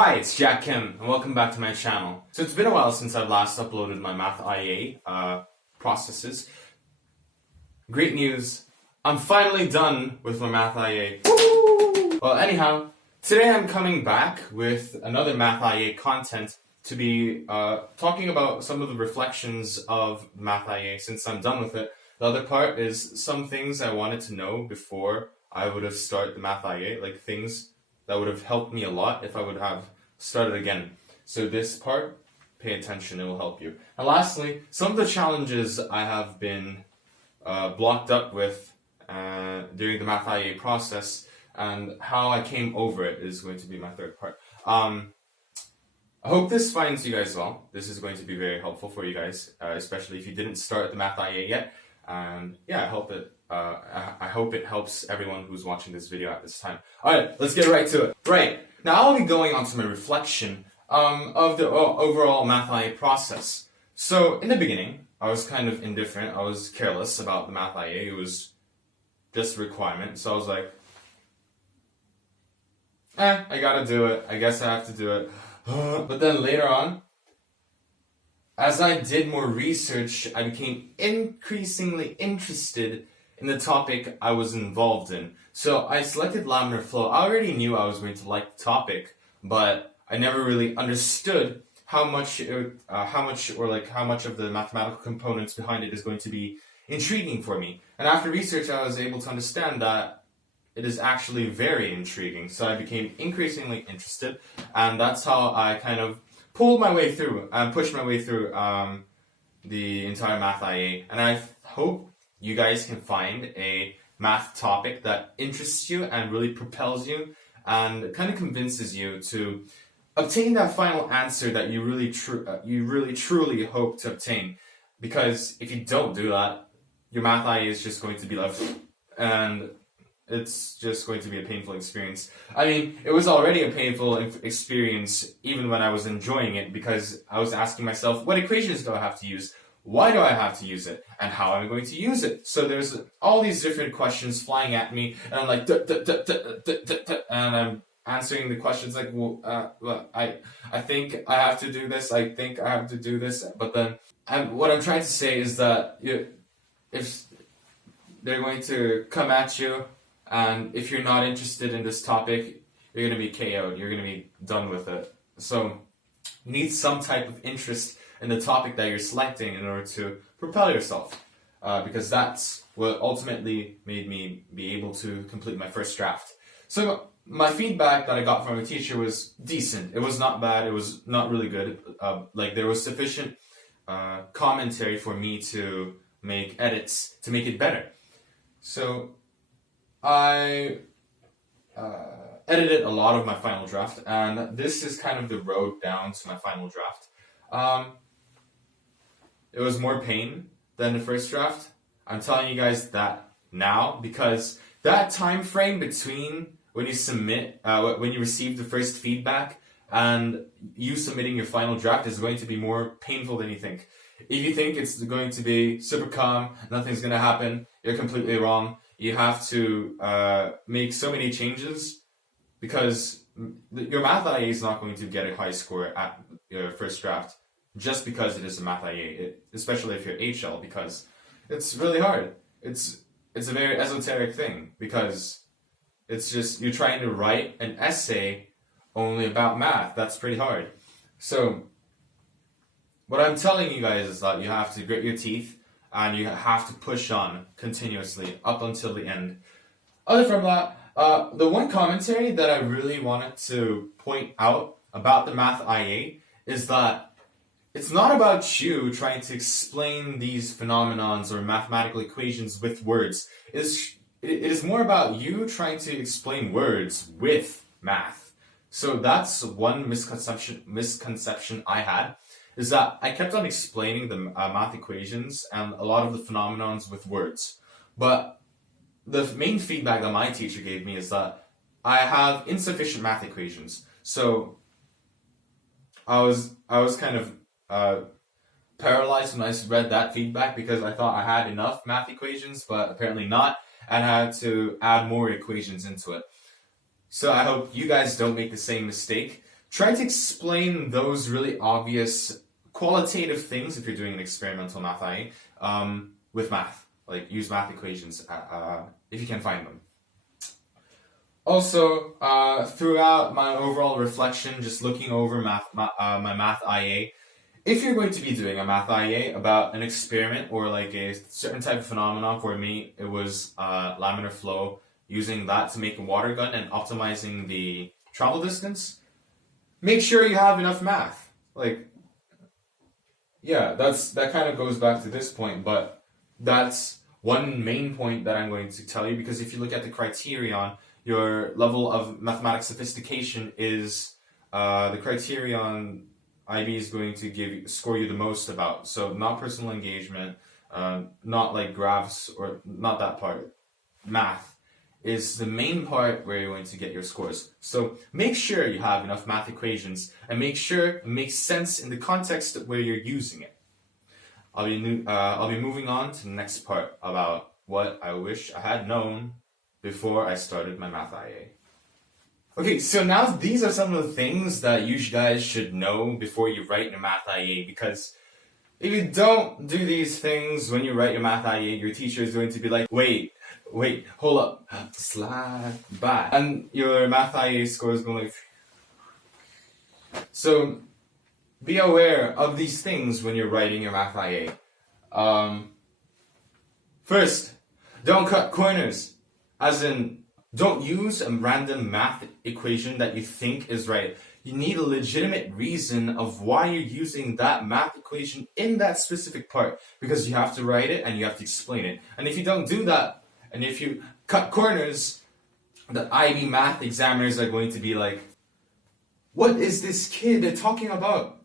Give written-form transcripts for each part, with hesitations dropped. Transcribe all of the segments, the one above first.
Hi, it's Jack Kim, and welcome back to my channel. So it's been a while since I've last uploaded my Math IA processes. Great news, I'm finally done with my Math IA. Woo! Well, anyhow, today I'm coming back with another Math IA content to be talking about some of the reflections of Math IA since I'm done with it. The other part is some things I wanted to know before I would have started the Math IA, like things that would have helped me a lot if I would have started again. So this part, pay attention, it will help you. And lastly, some of the challenges I have been blocked up with during the Math IA process and how I came over it is going to be my third part. I hope this finds you guys well. This is going to be very helpful for you guys, especially if you didn't start the Math IA yet. And yeah, I hope it helps everyone who's watching this video at this time. Alright, let's get right to it. Right, now I'll be going on to my reflection of the overall Math IA process. So in the beginning, I was kind of indifferent. I was careless about the Math IA. It was just a requirement. So I was like, I gotta do it. I guess I have to do it. But then later on, as I did more research, I became increasingly interested in the topic I was involved in. So I selected laminar flow. I already knew I was going to like the topic, but I never really understood how much of the mathematical components behind it is going to be intriguing for me. And after research, I was able to understand that it is actually very intriguing. So I became increasingly interested, and that's how I kind of pulled my way through and pushed my way through the entire Math IA. And I hope you guys can find a math topic that interests you and really propels you and kind of convinces you to obtain that final answer that you really truly hope to obtain. Because if you don't do that, your Math IA is just going to be left, and it's just going to be a painful experience. I mean, it was already a painful experience even when I was enjoying it, because I was asking myself, what equations do I have to use? Why do I have to use it? And how am I going to use it? So there's all these different questions flying at me, and I'm like, and I'm answering the questions like, well, I think I have to do this. I think I have to do this. But then, what I'm trying to say is that if they're going to come at you, and if you're not interested in this topic, you're going to be KO'd. You're going to be done with it. So you need some type of interest in the topic that you're selecting in order to propel yourself. Because that's what ultimately made me be able to complete my first draft. So my feedback that I got from a teacher was decent. It was not bad. It was not really good. There was sufficient commentary for me to make edits to make it better. So I edited a lot of my final draft, and this is kind of the road down to my final draft. It was more pain than the first draft. I'm telling you guys that now, because that time frame between when you submit, when you receive the first feedback and you submitting your final draft is going to be more painful than you think. If you think it's going to be super calm, nothing's going to happen, you're completely wrong. You have to make so many changes, because your Math IA is not going to get a high score at your first draft just because it is a Math IA, especially if you're HL, because it's really hard. It's a very esoteric thing, because it's just you're trying to write an essay only about math. That's pretty hard. So what I'm telling you guys is that you have to grit your teeth, and you have to push on continuously up until the end. Other from that, the one commentary that I really wanted to point out about the Math IA is that it's not about you trying to explain these phenomenons or mathematical equations with words. It is more about you trying to explain words with math. So that's one misconception I had, is that I kept on explaining the math equations and a lot of the phenomenons with words. But the main feedback that my teacher gave me is that I have insufficient math equations. So I was kind of paralyzed when I read that feedback, because I thought I had enough math equations, but apparently not, and I had to add more equations into it. So I hope you guys don't make the same mistake. try to explain those really obvious qualitative things if you're doing an experimental math IA with math. Like use math equations if you can find them. Also, throughout my overall reflection, just looking over my math IA, if you're going to be doing a math IA about an experiment or like a certain type of phenomenon, for me it was laminar flow, using that to make a water gun and optimizing the travel distance, make sure you have enough math. Like, yeah, that kind of goes back to this point, but that's one main point that I'm going to tell you, because if you look at the criterion, your level of mathematics sophistication is the criterion IB is going to score you the most about. So not personal engagement, not like graphs, or not that part. Math is the main part where you're going to get your scores. So make sure you have enough math equations, and make sure it makes sense in the context where you're using it. I'll be moving on to the next part about what I wish I had known before I started my math IA. Okay, so now these are some of the things that you guys should know before you write your math IA, because if you don't do these things when you write your math IA, your teacher is going to be like, wait, hold up, slide back. And your math IA score is going like... So be aware of these things when you're writing your math IA. First, don't cut corners. As in, don't use a random math equation that you think is right. You need a legitimate reason of why you're using that math equation in that specific part, because you have to write it and you have to explain it. And if you don't do that, and if you cut corners, the IB math examiners are going to be like, what is this kid talking about?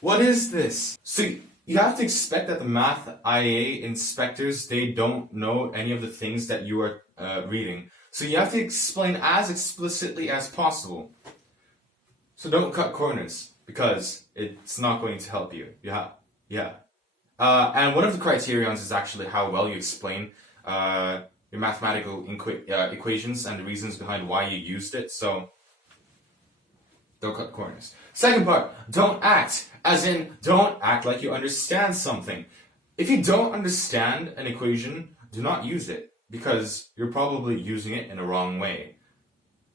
What is this? So you have to expect that the math IA inspectors, they don't know any of the things that you are reading. So you have to explain as explicitly as possible. So don't cut corners, because it's not going to help you. Yeah. And one of the criterions is actually how well you explain your mathematical equations and the reasons behind why you used it. So don't cut corners. Second part, don't act. As in, don't act like you understand something. If you don't understand an equation, do not use it, because you're probably using it in a wrong way.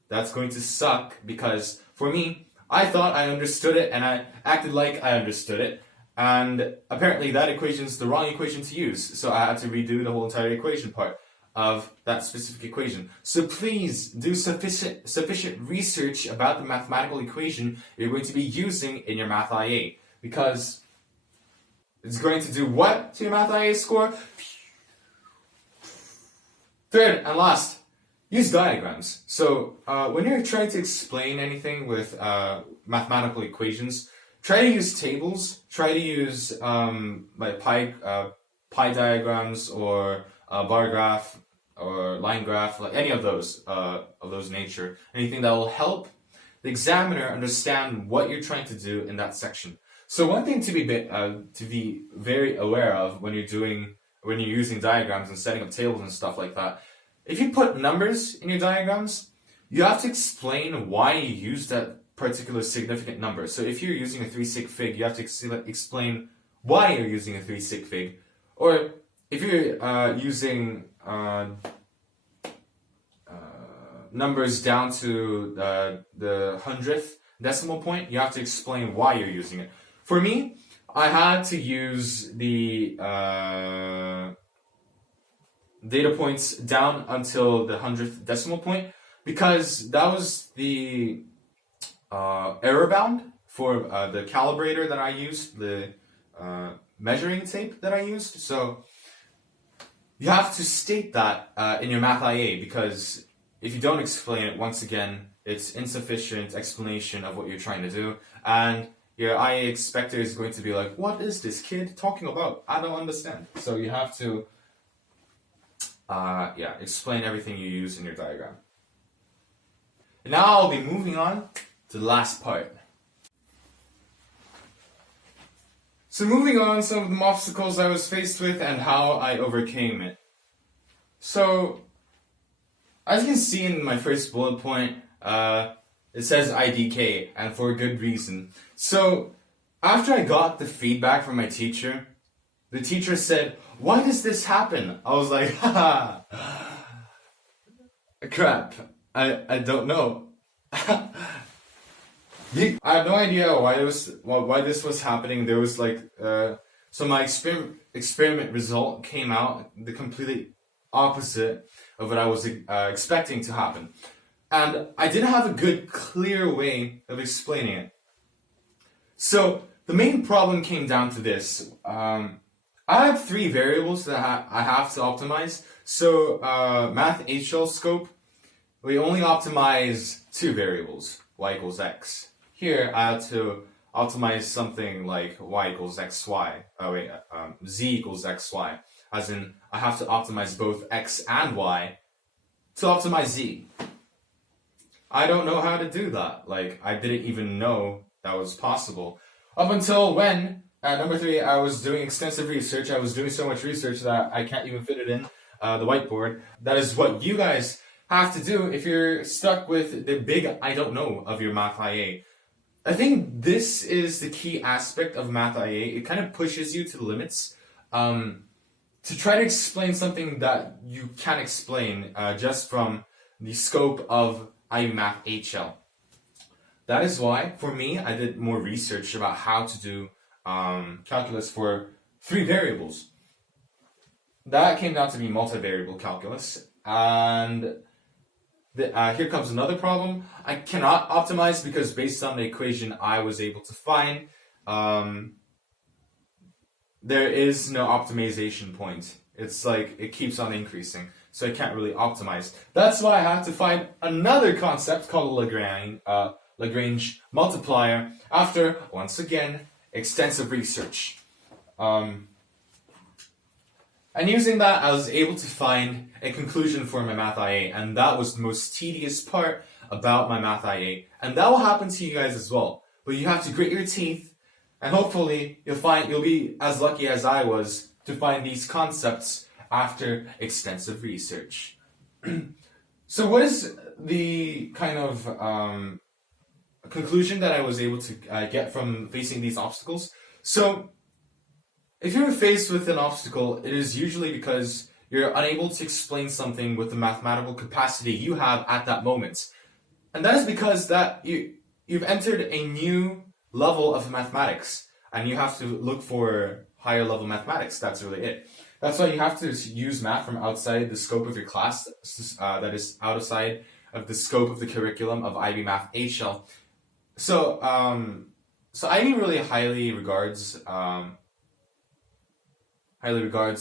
That's going to suck, because for me, I thought I understood it and I acted like I understood it, and apparently that equation is the wrong equation to use, so I had to redo the whole entire equation part of that specific equation. So please do sufficient research about the mathematical equation you're going to be using in your math IA, because it's going to do what to your math IA score? Third and last, use diagrams. So when you're trying to explain anything with mathematical equations, try to use tables. Try to use like pie diagrams, or bar graph, or line graph, like any of those nature. Anything that will help the examiner understand what you're trying to do in that section. So one thing to be very aware of when you're using diagrams and setting up tables and stuff like that, if you put numbers in your diagrams, you have to explain why you use that particular significant number. So if you're using a 3 sig fig, you have to explain why you're using a 3 sig fig. Or if you're using numbers down to the 100th decimal point, you have to explain why you're using it. For me, I had to use the data points down until the 100th decimal point, because that was the error bound for the calibrator that I used, the measuring tape that I used. So you have to state that in your math IA, because if you don't explain it, once again, it's insufficient explanation of what you're trying to do, and your IA inspector is going to be like, what is this kid talking about? I don't understand. So you have to explain everything you use in your diagram. And now I'll be moving on to the last part. So moving on, some of the obstacles I was faced with and how I overcame it. So, as you can see in my first bullet point, It says IDK, and for a good reason. So, after I got the feedback from my teacher, the teacher said, "Why does this happen?" I was like, haha, crap, I don't know. I have no idea why this was happening. There was like, so my experiment result came out the completely opposite of what I was expecting to happen. And I didn't have a good, clear way of explaining it. So the main problem came down to this. I have 3 variables that I have to optimize. So Math HL scope, we only optimize 2 variables, y equals x. Here I had to optimize something like y equals xy. Z equals xy. As in, I have to optimize both x and y to optimize z. I don't know how to do that. Like, I didn't even know that was possible. Up until when, at number 3, I was doing extensive research. I was doing so much research that I can't even fit it in the whiteboard. That is what you guys have to do if you're stuck with the big I don't know of your Math IA. I think this is the key aspect of Math IA. It kind of pushes you to the limits to try to explain something that you can't explain just from the scope of IB Math HL. That is why, for me, I did more research about how to do calculus for 3 variables. That came down to be multivariable calculus, and here comes another problem. I cannot optimize because based on the equation I was able to find, there is no optimization point. It's like it keeps on increasing, so I can't really optimize. That's why I have to find another concept called Lagrange multiplier after, once again, extensive research. And using that, I was able to find a conclusion for my Math IA, and that was the most tedious part about my Math IA. And that will happen to you guys as well. But you have to grit your teeth, and hopefully you'll be as lucky as I was to find these concepts after extensive research. So what is the kind of conclusion that I was able to get from facing these obstacles? So, if you're faced with an obstacle, it is usually because you're unable to explain something with the mathematical capacity you have at that moment. And that is because you've entered a new level of mathematics, and you have to look for higher level mathematics. That's really it. That's why you have to use math from outside the scope of your class, that is outside of the scope of the curriculum of IB Math HL. So IB really highly regards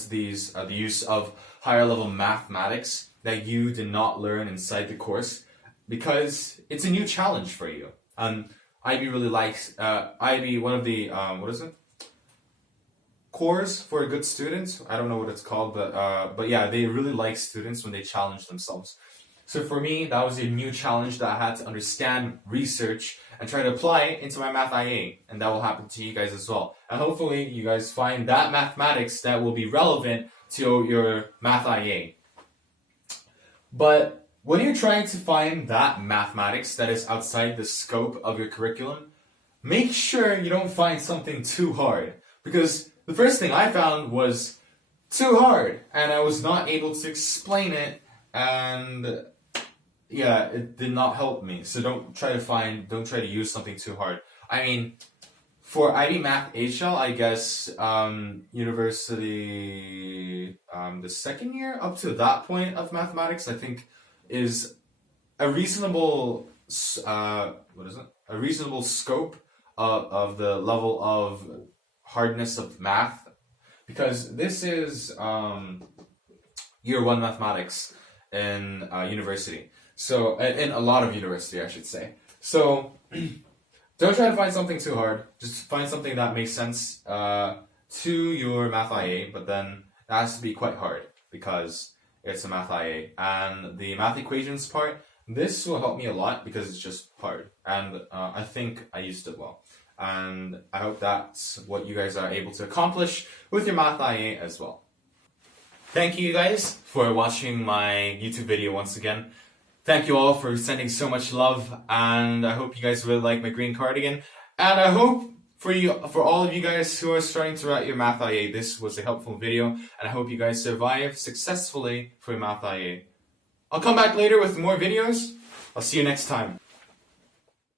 the use of higher level mathematics that you did not learn inside the course, because it's a new challenge for you. IB really likes IB. One of the cores for good students. I don't know what it's called, but yeah, they really like students when they challenge themselves. So for me, that was a new challenge that I had to understand, research, and try to apply it into my Math IA. And that will happen to you guys as well. And hopefully you guys find that mathematics that will be relevant to your Math IA. But when you're trying to find that mathematics that is outside the scope of your curriculum, make sure you don't find something too hard. Because the first thing I found was too hard, and I was not able to explain it, and yeah, it did not help me. So don't try to use something too hard. I mean, for IB Math HL, I guess university, the second year up to that point of mathematics, I think, is a reasonable a reasonable scope of the level of hardness of math, because this is year 1 mathematics in university. So in a lot of university, I should say. So don't try to find something too hard. Just find something that makes sense to your Math IA, but then it has to be quite hard because it's a Math IA. And the math equations part, this will help me a lot because it's just hard. And I think I used it well. And I hope that's what you guys are able to accomplish with your Math IA as well. Thank you guys for watching my YouTube video once again. Thank you all for sending so much love, and I hope you guys really like my green cardigan. And I hope for all of you guys who are starting to write your Math IA, this was a helpful video, and I hope you guys survive successfully for your Math IA. I'll come back later with more videos. I'll see you next time.